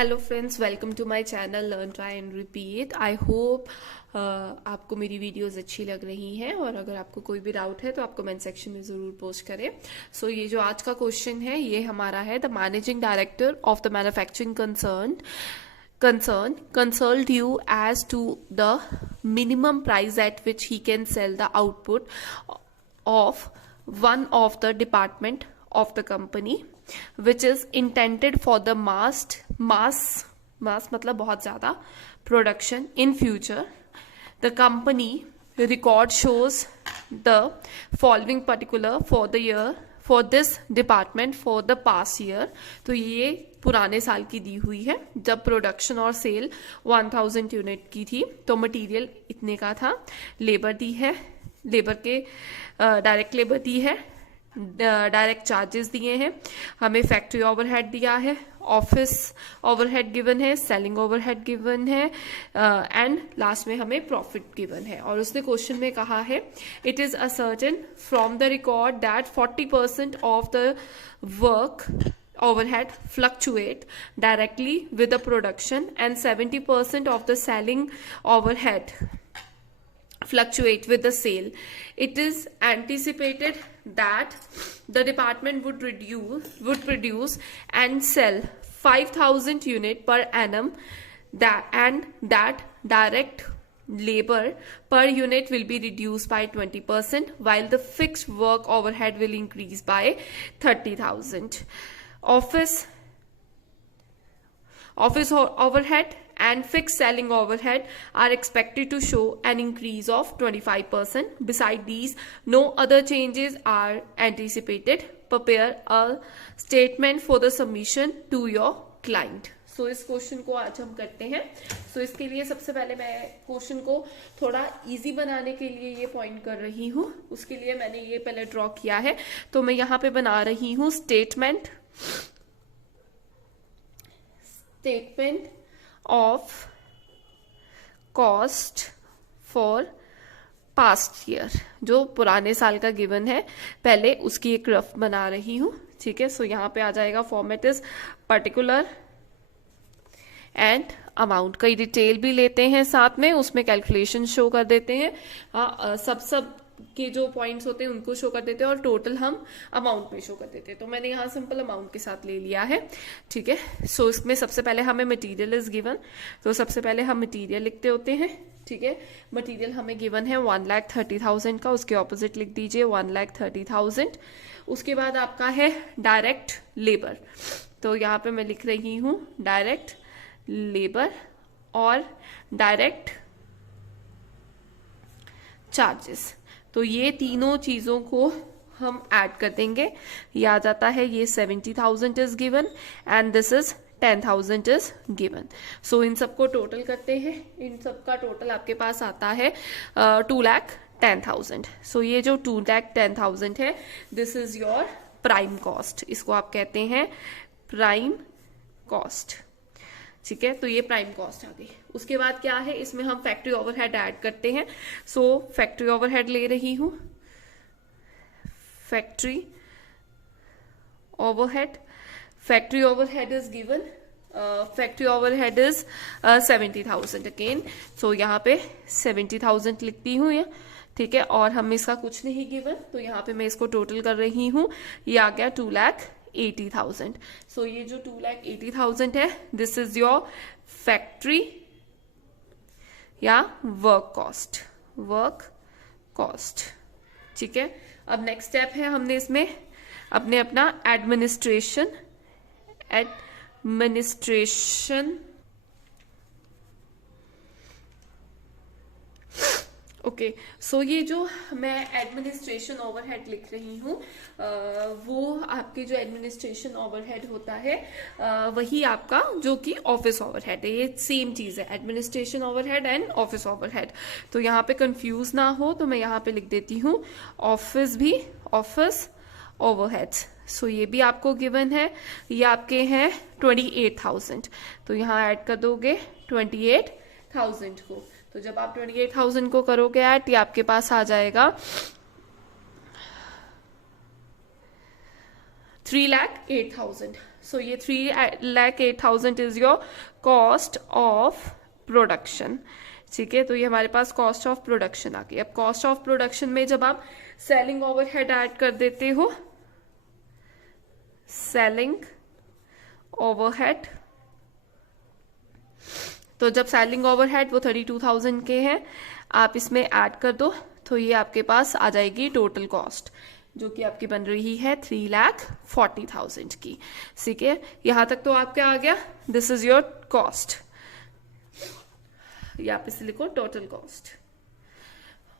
Hello friends, welcome to my channel learn try and repeat. I hope आपको मेरी videos अच्छी लग रही हैं, और अगर आपको कोई भी डाउट है तो आप कमेंट सेक्शन में ज़रूर पोस्ट करें। सो ये जो आज का क्वेश्चन है ये हमारा है, the managing director of the manufacturing concern consulted you as to the minimum price at which he can sell the output of one of the department of the company which is intended for the mass मतलब बहुत ज़्यादा production in future. The company record shows the following particular for the year for this department for the past year. तो ये पुराने साल की दी हुई है जब प्रोडक्शन और सेल 1000 यूनिट की थी, तो मटेरियल इतने का था। लेबर दी है, लेबर के डायरेक्ट लेबर दी है, डायरेक्ट चार्जेस दिए हैं, हमें फैक्ट्री ओवरहेड दिया है, ऑफिस ओवरहेड गिवन है, सेलिंग ओवरहेड गिवन है, एंड लास्ट में हमें प्रॉफिट गिवन है। और उसने क्वेश्चन में कहा है, it is ascertain from the record that 40% of the work overhead fluctuate directly with the production and 70% of the selling overhead fluctuate with the sale. It is anticipated that the department would produce and sell 5000 unit per annum, that direct labor per unit will be reduced by 20%, while the fixed work overhead will increase by 30,000. Office overhead and fixed selling overhead are expected to show an increase of 25%. Beside these, no other changes are anticipated. Prepare a statement for the submission to your client. सो इस question को आज हम करते हैं। सो इसके लिए सबसे पहले मैं क्वेश्चन को थोड़ा इजी बनाने के लिए ये पॉइंट कर रही हूँ। उसके लिए मैंने ये पहले ड्रॉ किया है, तो मैं यहाँ पे बना रही हूँ statement of cost for past year. जो पुराने साल का गिवन है, पहले उसकी एक रफ बना रही हूँ। ठीक है, सो यहाँ पे आ जाएगा format is particular and amount. कई डिटेल भी लेते हैं साथ में, उसमें कैलकुलेशन शो कर देते हैं। सब के जो पॉइंट्स होते हैं उनको शो कर देते हैं, और टोटल हम अमाउंट में शो कर देते हैं। तो मैंने यहाँ सिंपल अमाउंट के साथ ले लिया है। ठीक है, सो इसमें सबसे पहले हमें मटेरियल इज गिवन, तो सबसे पहले हम मटेरियल लिखते होते हैं। ठीक है, मटेरियल हमें गिवन है 1,30,000 का, उसके ऑपोजिट लिख दीजिए 1,30,000। उसके बाद आपका है डायरेक्ट लेबर, तो यहाँ पे मैं लिख रही हूँ डायरेक्ट लेबर और डायरेक्ट चार्जेस। तो ये तीनों चीजों को हम ऐड कर देंगे। ये आ जाता है, ये 70,000 is given and this is 10,000 is given. So इन सबको टोटल करते हैं, इन सबका टोटल आपके पास आता है 2,10,000। सो ये जो 2,10,000 है, this is your prime cost. इसको आप कहते हैं प्राइम कॉस्ट। ठीक है, तो ये प्राइम कॉस्ट आ गई। उसके बाद क्या है, इसमें हम फैक्ट्री ओवरहेड ऐड करते हैं। सो फैक्ट्री ओवरहेड ले रही हूं, factory overhead is given, factory overhead is 70,000 again. So यहाँ पे 70,000 लिखती हूँ ये। ठीक है, और हम इसका कुछ नहीं गिवन, तो यहाँ पे मैं इसको टोटल कर रही हूँ। ये आ गया 2,80,000। सो ये जो 2,80,000 है, दिस इज योर फैक्ट्री या वर्क कॉस्ट। ठीक है, अब नेक्स्ट स्टेप है, हमने इसमें अपना एडमिनिस्ट्रेशन ओके। सो ये जो मैं एडमिनिस्ट्रेशन ओवरहेड लिख रही हूँ, वो आपके जो एडमिनिस्ट्रेशन ओवरहेड होता है, वही आपका जो कि ऑफिस ओवरहेड है। ये सेम चीज है, administration overhead and office overhead. तो यहाँ पे कंफ्यूज ना हो, तो मैं यहाँ पे लिख देती हूँ ऑफिस ओवरहेड्स। सो ये भी आपको गिवन है, ये आपके हैं 28,000। तो यहाँ ऐड कर दोगे 28,000 को। तो जब आप 28,000 को करोगे ऐड, ये आपके पास आ जाएगा 3,08,000। सो ये 3,08,000 is your cost of production. ठीक है, तो ये हमारे पास कॉस्ट ऑफ प्रोडक्शन आ गई। अब कॉस्ट ऑफ प्रोडक्शन में जब आप सेलिंग ओवरहेड ऐड कर देते हो, सेलिंग ओवरहेड, तो जब सेलिंग ओवरहेड वो 32,000 के हैं, आप इसमें ऐड कर दो तो ये आपके पास आ जाएगी टोटल कॉस्ट, जो कि आपकी बन रही है 3,40,000 की। ठीक है, यहां तक तो आपका आ गया, दिस इज योर कॉस्ट। या आप इसे लिखो टोटल कॉस्ट।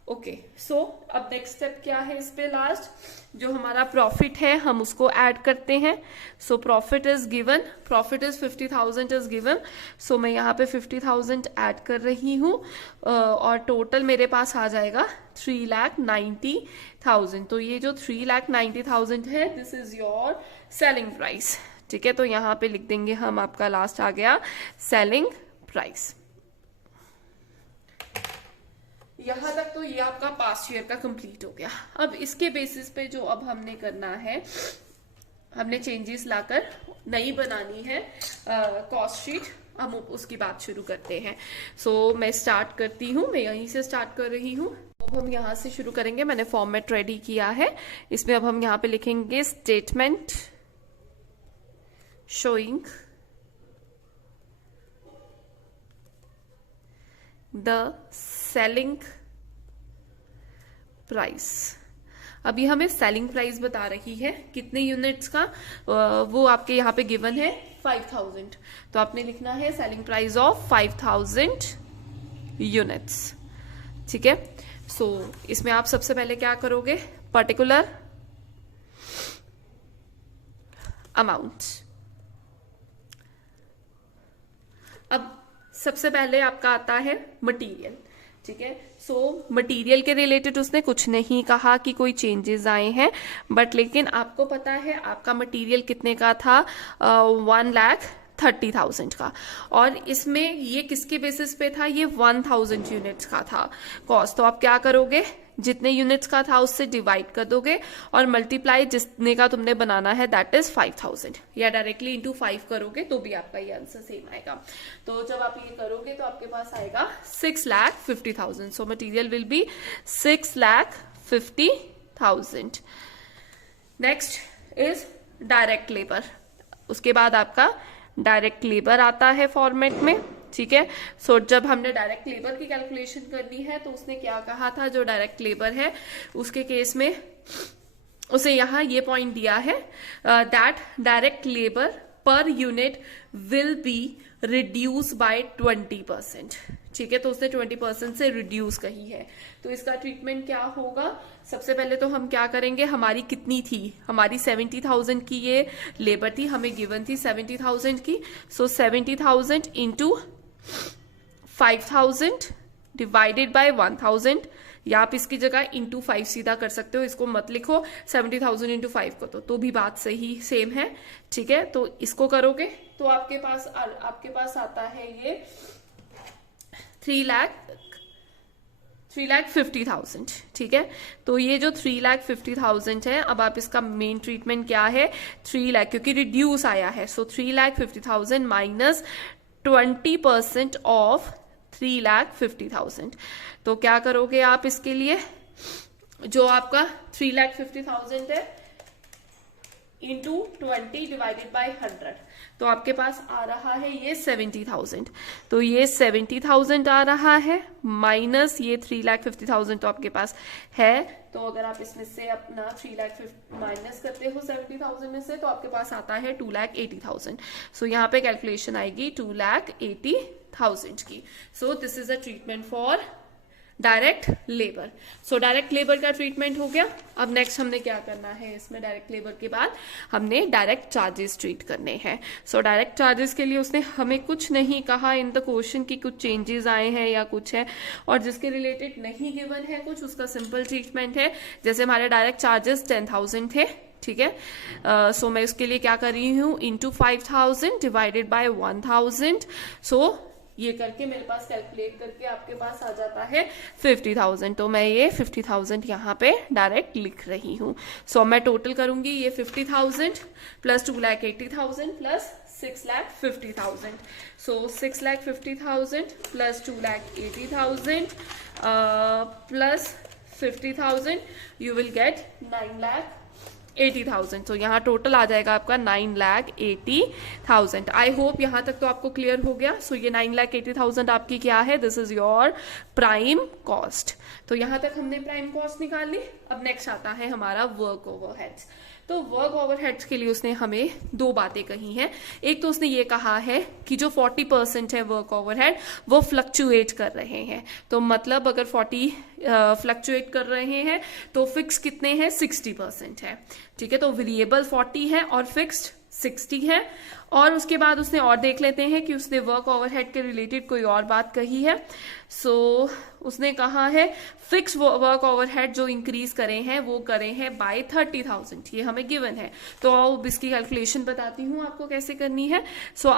ओके, सो अब नेक्स्ट स्टेप क्या है इस पे, लास्ट जो हमारा प्रॉफिट है हम उसको ऐड करते हैं। So profit is given, profit is 50,000 is given. So मैं यहाँ पे 50,000 ऐड कर रही हूँ और टोटल मेरे पास आ जाएगा 3,90,000। तो ये जो 3,90,000 है, this is your selling price. ठीक है, तो यहाँ पे लिख देंगे हम, आपका लास्ट आ गया सेलिंग प्राइस। यहां तक तो ये आपका पास्ट ईयर का कंप्लीट हो गया। अब इसके बेसिस पे जो अब हमने करना है, हमने चेंजेस लाकर नई बनानी है कॉस्ट शीट, हम उसकी बात शुरू करते हैं। सो मैं स्टार्ट करती हूँ, मैं यहीं से स्टार्ट कर रही हूँ। अब हम यहाँ से शुरू करेंगे। मैंने फॉर्मेट रेडी किया है, इसमें अब हम यहाँ पे लिखेंगे statement showing the selling price. अभी हमें सेलिंग प्राइस बता रही है कितने यूनिट्स का, वो आपके यहाँ पे गिवन है 5,000। तो आपने लिखना है सेलिंग प्राइस ऑफ 5,000 यूनिट्स। ठीक है, सो इसमें आप सबसे पहले क्या करोगे, पर्टिकुलर अमाउंट। अब सबसे पहले आपका आता है मटेरियल। ठीक है, सो मटेरियल के रिलेटेड उसने कुछ नहीं कहा कि कोई चेंजेस आए हैं, बट लेकिन आपको पता है आपका मटेरियल कितने का था, 1,30,000 का। और इसमें ये किसके बेसिस पे था, ये 1,000 यूनिट्स का था कॉस्ट। तो आप क्या करोगे, जितने यूनिट्स का था उससे डिवाइड कर दोगे और मल्टीप्लाई जितने का तुमने बनाना है, दैट इज 5,000, या डायरेक्टली इंटू 5 करोगे तो भी आपका ये आंसर सेम आएगा। तो जब आप ये करोगे तो आपके पास आएगा 6,50,000। So material will be 6,50,000। Next is direct labour. उसके बाद आपका डायरेक्ट लेबर आता है फॉर्मेट में। ठीक है, सो जब हमने डायरेक्ट लेबर की कैलकुलेशन करनी है तो उसने क्या कहा था, जो डायरेक्ट लेबर है उसके केस में उसे यहाँ ये पॉइंट दिया है that direct labour per unit will be reduce by 20%। ठीक है, तो उसने 20% से रिड्यूस कही है। तो इसका ट्रीटमेंट क्या होगा, सबसे पहले तो हम क्या करेंगे, हमारी कितनी थी, हमारी 70,000 की ये लेबर थी, हमें गिवन थी 70,000 की। सो 70,000 इंटू 5,000 डिवाइडेड बाय 1,000, या आप इसकी जगह इंटू 5 सीधा कर सकते हो, इसको मत लिखो 70,000 इंटू 5 को, तो भी बात सही सेम है। ठीक है, तो इसको करोगे तो आपके पास आता है ये 3,50,000। ठीक है, तो ये जो 3,50,000 है, अब आप इसका मेन ट्रीटमेंट क्या है, 3 लाख, क्योंकि रिड्यूस आया है। सो 3,50,000 माइनस 20% ऑफ 3,50,000। तो क्या करोगे आप इसके लिए, जो आपका 3,50,000 है इंटू 20 डिवाइडेड बाय 100, तो आपके पास आ रहा है ये 70,000। तो ये 70,000 आ रहा है माइनस ये 3,50,000 तो आपके पास है। तो अगर आप इसमें से अपना 3,50,000 माइनस करते हो 70,000 में से, तो आपके पास आता है 2,80,000। सो यहाँ पे कैलकुलेशन आएगी 2,80,000 की। सो this is a treatment for direct labour. So direct labour का ट्रीटमेंट हो गया। अब नेक्स्ट हमने क्या करना है, इसमें डायरेक्ट लेबर के बाद हमने डायरेक्ट चार्जेस ट्रीट करने हैं। सो डायरेक्ट चार्जेस के लिए उसने हमें कुछ नहीं कहा इन द क्वेश्चन की कुछ चेंजेस आए हैं या कुछ है, और जिसके रिलेटेड नहीं गिवन है कुछ, उसका सिंपल ट्रीटमेंट है। जैसे हमारे डायरेक्ट चार्जेस 10,000 थे, ठीक है, सो मैं उसके लिए क्या कर रही हूँ, इंटू 5,000 डिवाइडेड बाय 1,000। सो ये करके मेरे पास कैलकुलेट करके आपके पास आ जाता है 50,000। तो मैं ये 50,000 यहाँ पे डायरेक्ट लिख रही हूँ। सो मैं टोटल करूंगी ये 50,000 plus 2,80,000 plus 6,50,000। So 6,50,000 plus 2,80,000 plus 50,000, you will get 9,80,000। तो यहाँ टोटल आ जाएगा आपका 9,80,000। आई होप यहाँ तक तो आपको क्लियर हो गया। सो ये 9,80,000 आपकी क्या है, this is your prime cost. तो यहाँ तक हमने प्राइम कॉस्ट निकाल ली। अब नेक्स्ट आता है हमारा वर्क ओवरहेड्स। तो वर्क ओवरहेड्स के लिए उसने हमें दो बातें कही हैं। एक तो उसने ये कहा है कि जो 40% है वर्क ओवरहेड वो फ्लक्चुएट कर रहे हैं। तो मतलब अगर 40 फ्लक्चुएट कर रहे हैं तो फिक्स कितने हैं, 60% है। ठीक है, तो वेरिएबल 40 है और फिक्स्ड 60 है। और उसके बाद उसने और देख लेते हैं कि उसने वर्क ओवरहेड के रिलेटेड कोई और बात कही है। सो उसने कहा है फिक्स वर्क ओवरहेड जो इंक्रीज करे हैं वो करे हैं बाय 30,000। ये हमें गिवन है। तो अब इसकी कैलकुलेशन बताती हूँ आपको कैसे करनी है। सो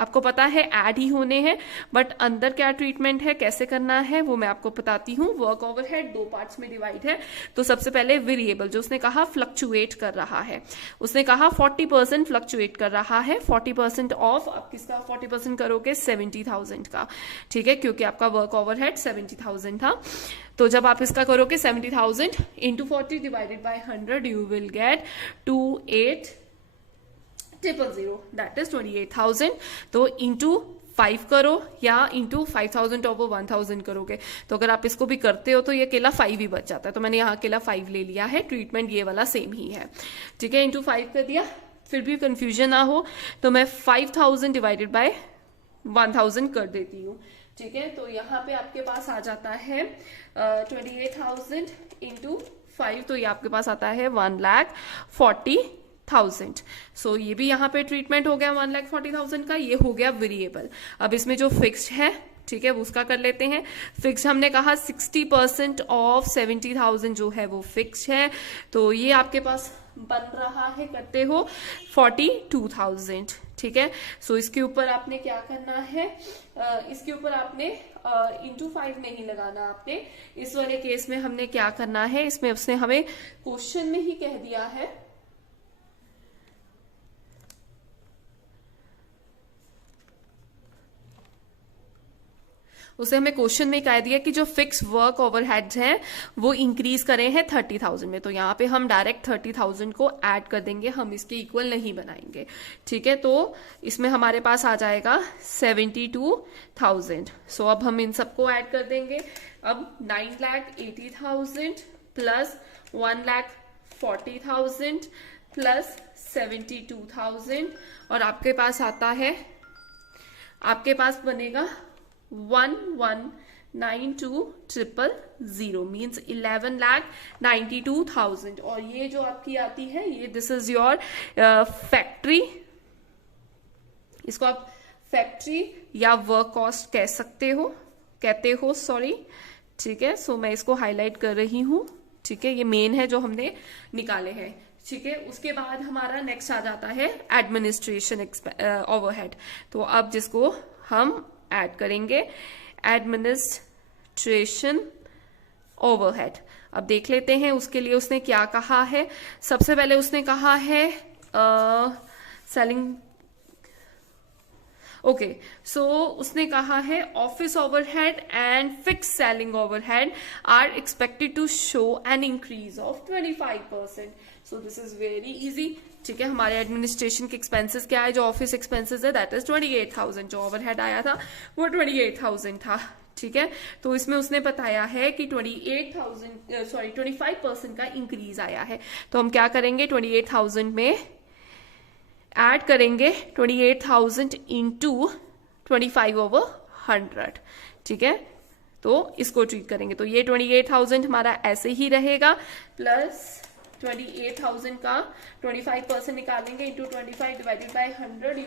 आपको पता है ऐड ही होने हैं, बट अंदर क्या ट्रीटमेंट है, कैसे करना है वो मैं आपको बताती हूँ। वर्क ओवरहेड दो पार्ट्स में डिवाइड है। तो सबसे पहले वेरिएबल जो उसने कहा फ्लक्चुएट कर रहा है, उसने कहा 40% फ्लक्चुएट कर रहा है। 40% ऑफ आप किसका 40% करोगे, 70,000 का। ठीक है, क्योंकि आपका वर्क ओवरहेड 70,000 था। तो जब आप इसका करोगे 70,000 into 40 divided by 100 you will get 28,000, that is 28,000। तो इंटू 5 करो या इंटू 5,000 ओवर 1,000 करोगे। तो अगर आप इसको भी करते हो तो ये अकेला 5 ही बच जाता है। तो मैंने यहाँ अकेला 5 ले लिया है, ट्रीटमेंट ये वाला सेम ही है। ठीक है, इंटू 5 कर दिया। फिर भी कंफ्यूजन ना हो तो मैं 5,000 डिवाइडेड बाय 1,000 कर देती हूँ। ठीक है, तो यहाँ पे आपके पास आ जाता है 28,000 इंटू 5, तो ये आपके पास आता है 1,40,000। सो ये भी यहाँ पे ट्रीटमेंट हो गया 1,40,000 का। ये हो गया वेरिएबल। अब इसमें जो फिक्स्ड है, ठीक है, उसका कर लेते हैं। फिक्स हमने कहा 60% ऑफ 70,000 जो है वो फिक्स है। तो ये आपके पास बन रहा है, करते हो 42,000। ठीक है, सो इसके ऊपर आपने क्या करना है, इसके ऊपर आपने इंटू 5 नहीं लगाना। आपने इस वाले केस में हमने क्या करना है, इसमें उसने हमें क्वेश्चन में ही कह दिया है, उसे हमें क्वेश्चन में कह दिया कि जो फिक्स वर्क ओवरहेड्स हैं वो इंक्रीज करे हैं 30,000 में। तो यहाँ पे हम डायरेक्ट 30,000 को ऐड कर देंगे, हम इसके इक्वल नहीं बनाएंगे। ठीक है, तो इसमें हमारे पास आ जाएगा 72,000। सो अब हम इन सबको ऐड कर देंगे। अब 9,80,000 प्लस 1,40,000 प्लस 72,000 और आपके पास आता है, आपके पास बनेगा 11,92,000 मीन्स 11,92,000। और ये जो आपकी आती है ये दिस इज योर फैक्ट्री, इसको आप फैक्ट्री या वर्क कॉस्ट कहते हो सॉरी। ठीक है, सो मैं इसको हाईलाइट कर रही हूं। ठीक है, ये मेन है जो हमने निकाले हैं। ठीक है, उसके बाद हमारा नेक्स्ट आ जाता है एडमिनिस्ट्रेशन ओवरहेड। तो अब जिसको हम ऐड करेंगे एडमिनिस्ट्रेशन ओवरहेड। अब देख लेते हैं उसके लिए उसने क्या कहा है। सबसे पहले उसने कहा है सेलिंग, ओके, सो उसने कहा है office overhead and fix selling overhead are expected to show an increase of 25%। So this is very easy. ठीक है, हमारे एडमिनिस्ट्रेशन के एक्सपेंसेस क्या है, जो ऑफिस एक्सपेंसेस है दैट इज 28,000। जो ओवरहेड आया था वो 28,000 था। ठीक है, तो इसमें उसने बताया है कि 25% का इंक्रीज आया है। तो हम क्या करेंगे, 28,000 में ऐड करेंगे 28,000 इंटू 25/100। ठीक है, तो इसको ट्रीट करेंगे। तो ये 28,000 हमारा ऐसे ही रहेगा, प्लस 28,000 का 25% निकालेंगे into 25 divided by 100 you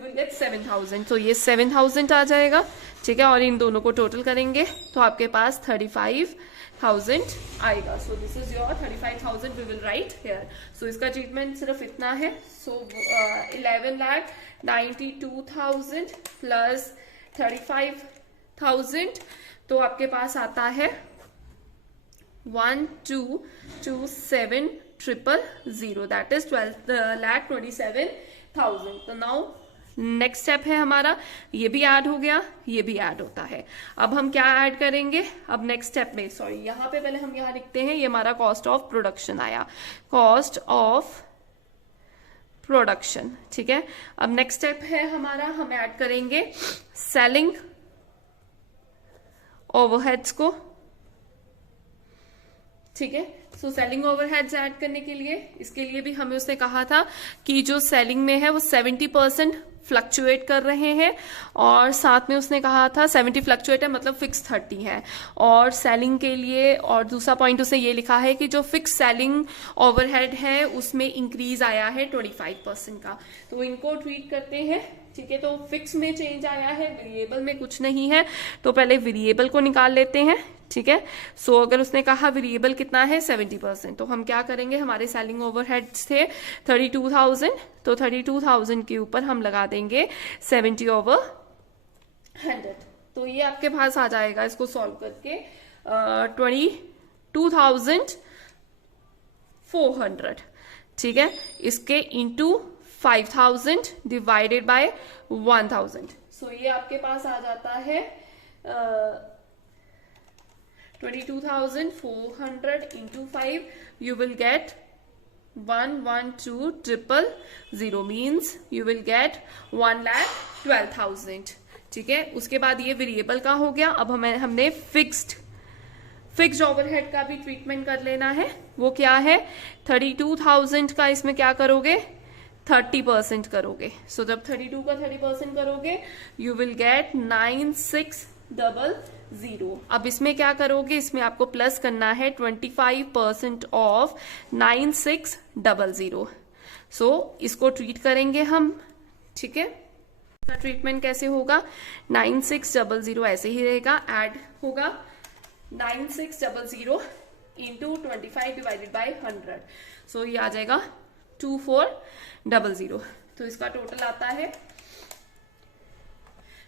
will get 7,000। तो ये 7,000 आ जाएगा। ठीक है, और इन दोनों को टोटल करेंगे तो आपके पास 35,000 आएगा। So this is your 35,000 we will write here. So इसका ट्रीटमेंट सिर्फ इतना है। सो 11,92,000 92,000 प्लस 35,000, तो आपके पास आता है 12,27,000, दैट इज 12,27,000। तो नाउ नेक्स्ट स्टेप है हमारा, ये भी ऐड हो गया, ये भी ऐड होता है। अब हम क्या ऐड करेंगे, अब नेक्स्ट स्टेप में, सॉरी यहाँ पे पहले हम यहाँ लिखते हैं, ये हमारा कॉस्ट ऑफ प्रोडक्शन आया, कॉस्ट ऑफ प्रोडक्शन, ठीक है। अब नेक्स्ट स्टेप है हमारा, हम ऐड करेंगे सेलिंग ओवरहेड्स को, ठीक है। सो सेलिंग ओवरहेड्स ऐड करने के लिए, इसके लिए भी हमें उसने कहा था कि जो सेलिंग में है वो 70% फ्लक्चुएट कर रहे हैं, और साथ में उसने कहा था 70 फ्लक्चुएट है मतलब फिक्स 30 है, और सेलिंग के लिए, और दूसरा पॉइंट उसने ये लिखा है कि जो फिक्स सेलिंग ओवरहेड है उसमें इंक्रीज आया है 25% का, तो इनको ट्रीट करते हैं, ठीक है। तो फिक्स में चेंज आया है, वेरिएबल में कुछ नहीं है, तो पहले वेरिएबल को निकाल लेते हैं, ठीक है। सो अगर उसने कहा वेरिएबल कितना है 70%, तो हम क्या करेंगे, हमारे सेलिंग ओवरहेड्स थे 32,000, तो 32,000 के ऊपर हम लगा देंगे 70/100, तो ये आपके पास आ जाएगा, इसको सॉल्व करके 22,400, ठीक है। इसके इंटू 5,000 डिवाइडेड बाय 1,000, सो ये आपके पास आ जाता है 22,400 into 5, you will get 112,000, means you will get 1,12,000, ठीक है। उसके बाद ये वेरिएबल का हो गया। अब हमने फिक्स्ड ओवरहेड का भी ट्रीटमेंट कर लेना है। वो क्या है, 32,000 का इसमें क्या करोगे, 30% करोगे। सो जब 32 का 30% करोगे, यू विल गेट 9600। अब इसमें क्या करोगे, इसमें आपको प्लस करना है 25% ऑफ 9600। सो इसको ट्रीट करेंगे हम, ठीक है। इसका ट्रीटमेंट कैसे होगा, 9600 ऐसे ही रहेगा, ऐड होगा 9600 इंटू 25 डिवाइडेड बाई 100, सो ये आ जाएगा 2400। तो इसका टोटल आता है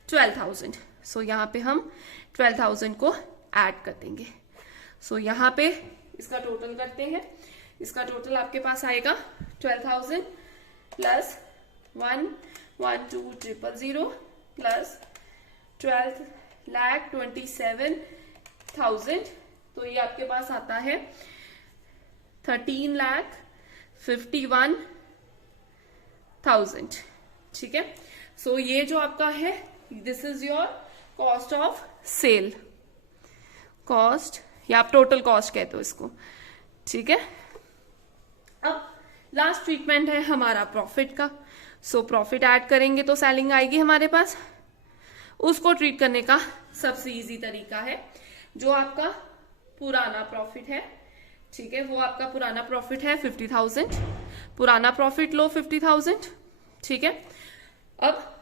12,000। सो यहाँ पे हम 12,000 को ऐड कर देंगे। सो यहाँ पे इसका टोटल करते हैं। इसका टोटल आपके पास आएगा 12,000 प्लस 112,000 प्लस 12,27,000, तो ये आपके पास आता है 13,51,000, ठीक है। सो ये जो आपका है, this is your cost of sale, cost या आप टोटल कॉस्ट कहते हो इसको, ठीक है। अब लास्ट ट्रीटमेंट है हमारा प्रॉफिट का। सो प्रॉफिट ऐड करेंगे तो सेलिंग आएगी हमारे पास। उसको ट्रीट करने का सबसे इजी तरीका है, जो आपका पुराना प्रॉफिट है, ठीक है, वो आपका पुराना प्रॉफिट है 50,000, पुराना प्रॉफिट लो 50,000, ठीक है। अब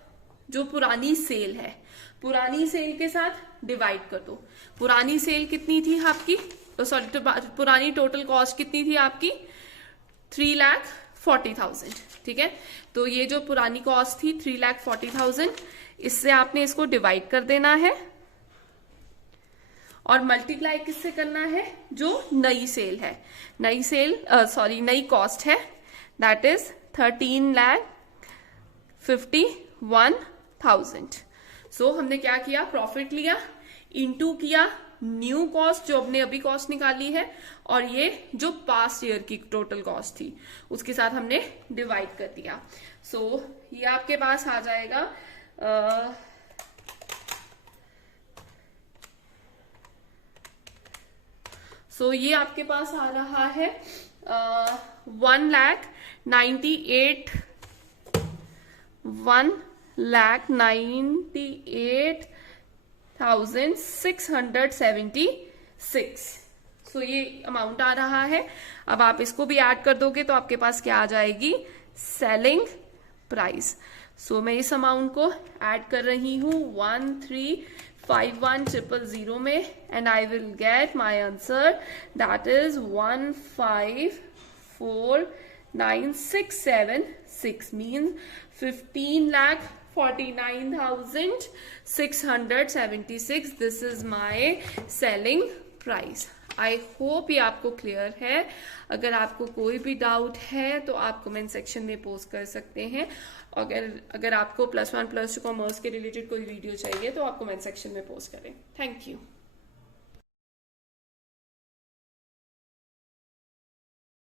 जो पुरानी सेल है, पुरानी सेल के साथ डिवाइड कर दो। पुरानी सेल कितनी थी आपकी, सॉरी पुरानी टोटल कॉस्ट कितनी थी आपकी, 3,40,000, ठीक है। तो ये जो पुरानी कॉस्ट थी 3,40,000, इससे आपने इसको डिवाइड कर देना है और मल्टीप्लाई किससे करना है, जो नई सेल है, नई सेल सॉरी नई कॉस्ट है, दैट इज 13,51,000। सो हमने क्या किया, प्रॉफिट लिया, इनटू किया न्यू कॉस्ट जो हमने अभी कॉस्ट निकाली है, और ये जो पास्ट ईयर की टोटल कॉस्ट थी उसके साथ हमने डिवाइड कर दिया। सो ये आपके पास आ जाएगा ये आपके पास आ रहा है 1,98,676। सो ये अमाउंट आ रहा है। अब आप इसको भी ऐड कर दोगे तो आपके पास क्या आ जाएगी, सेलिंग प्राइस। सो मैं इस अमाउंट को ऐड कर रही हूं 13,51,000 में, and I will get my answer, that is 15,4 9676 means 15,49,676. This is my selling price. I hope ये आपको क्लियर है. अगर आपको कोई भी डाउट है तो आप कमेंट सेक्शन में पोस्ट कर सकते हैं. अगर आपको +1 +2 कॉमर्स के रिलेटेड कोई वीडियो चाहिए तो आप कमेंट सेक्शन में पोस्ट करें. Thank you.